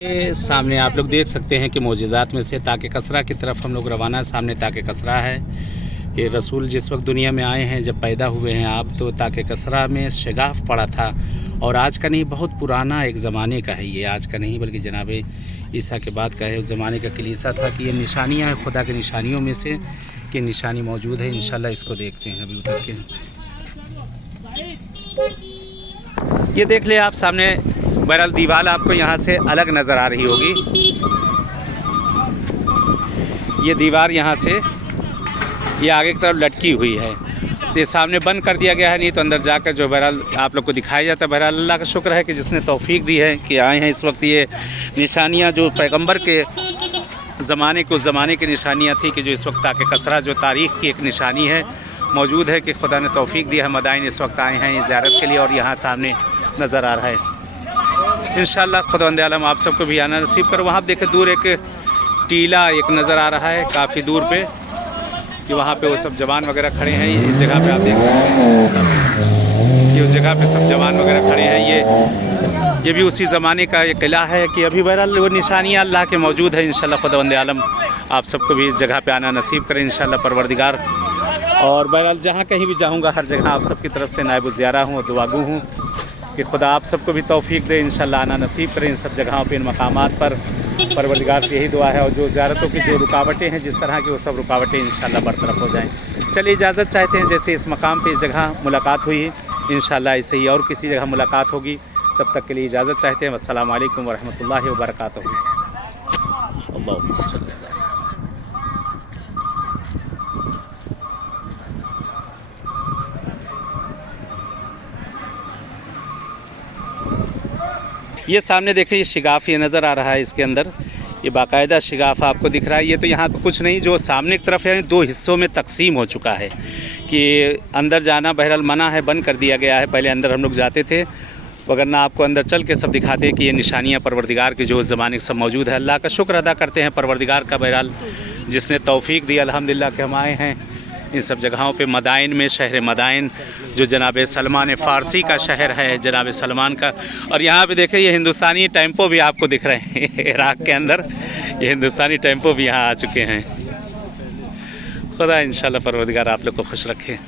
ये सामने आप लोग देख सकते हैं कि मोजज़ात में से ताक़े कसरा की तरफ हम लोग रवाना। सामने ताक़े कसरा है कि रसूल जिस वक्त दुनिया में आए हैं, जब पैदा हुए हैं आप, तो ताक़े कसरा में शगाफ़ पड़ा था। और आज का नहीं, बहुत पुराना एक ज़माने का है ये, आज का नहीं बल्कि जनाब ईसा के बाद का है। उस ज़माने का कलीसा था कि ये निशानियाँ हैं खुदा की निशानियों में से कि निशानी मौजूद है। इंशाल्लाह इसको देखते हैं अभी उतर के। ये देख ले आप सामने, बहरहाल दीवार आपको यहाँ से अलग नज़र आ रही होगी। ये दीवार यहाँ से ये आगे की तरफ लटकी हुई है, तो ये सामने बंद कर दिया गया है, नहीं तो अंदर जाकर जो बहरहाल आप लोग को दिखाया जाता है। बहरहाल अल्लाह का शुक्र है कि जिसने तौफीक दी है कि आए हैं इस वक्त। ये निशानियाँ जो पैगंबर के ज़माने को, उस ज़माने की निशानियाँ थी कि जो इस वक्त ताक़े कसरा जो तारीख़ की एक निशानी है मौजूद है कि खुदा ने तौफीक दी है। मदाइन इस वक्त आए हैं ज़ियारत के लिए और यहाँ सामने नज़र आ रहा है। इंशाअल्लाह खुदावंद आलम आप सबको भी आना नसीब करो। वहाँ देखें दूर एक टीला एक नज़र आ रहा है काफ़ी दूर पे, कि वहाँ पे वो सब जवान वगैरह खड़े हैं। इस जगह पे आप देख सकते हैं कि उस जगह पे सब जवान वगैरह खड़े हैं। ये भी उसी ज़माने का एक किला है कि अभी बहरहाल वो निशानियाँ अल्लाह के मौजूद है। इंशाअल्लाह खुदावंद आलम आप सबको भी इस जगह पे आना नसीब करें इंशाअल्लाह परवरदिगार। और बहरहाल जहाँ कहीं भी जाऊँगा हर जगह आप सबकी तरफ से नायब ज़ियारा हूँ और दुआगू हूँ कि खुदा आप सबको भी तौफीक दे, इंशाअल्लाह आना नसीब करें इन सब जगहों पे, इन मकामात पर। परवरदिगार से यही दुआ है। और जो ज़ियारतों की जो रुकावटें हैं जिस तरह की, वो सब रुकावटें इंशाअल्लाह बरतरफ हो जाएँ। चलिए इजाज़त चाहते हैं, जैसे इस मकाम पे इस जगह मुलाकात हुई, इंशाअल्लाह ऐसे ही और किसी जगह मुलाकात होगी। तब तक के लिए इजाज़त चाहते हैं। अस्सलामु अलैकुम वरहमतुल्लाहि वबरकातुहू। ये सामने देखिए, ये शिगाफ़ ये नज़र आ रहा है, इसके अंदर ये बाकायदा शिगाफ़ आपको दिख रहा है। ये तो यहाँ पे कुछ नहीं, जो सामने की तरफ है दो हिस्सों में तकसीम हो चुका है कि अंदर जाना बहरहाल मना है, बंद कर दिया गया है। पहले अंदर हम लोग जाते थे, वगरना आपको अंदर चल के सब दिखाते हैं कि ये निशानियाँ परवरदिगार की जो ज़माने सब मौजूद है। अल्लाह का शुक्र अदा करते हैं परवरदिगार का, बहरहाल जिसने तौफीक दी अल्हम्दुलिल्लाह कि हम आए हैं इन सब जगहों पे। मदाइन में, शहर मदाइन जो जनाब सलमान फ़ारसी का शहर है, जनाब सलमान का। और यहाँ पे देखें ये हिंदुस्तानी टेम्पो भी आपको दिख रहे हैं इराक़ के अंदर, ये हिंदुस्तानी टेम्पो भी यहाँ आ चुके हैं। खुदा इंशाअल्लाह परवरदिगार आप लोग को खुश रखे।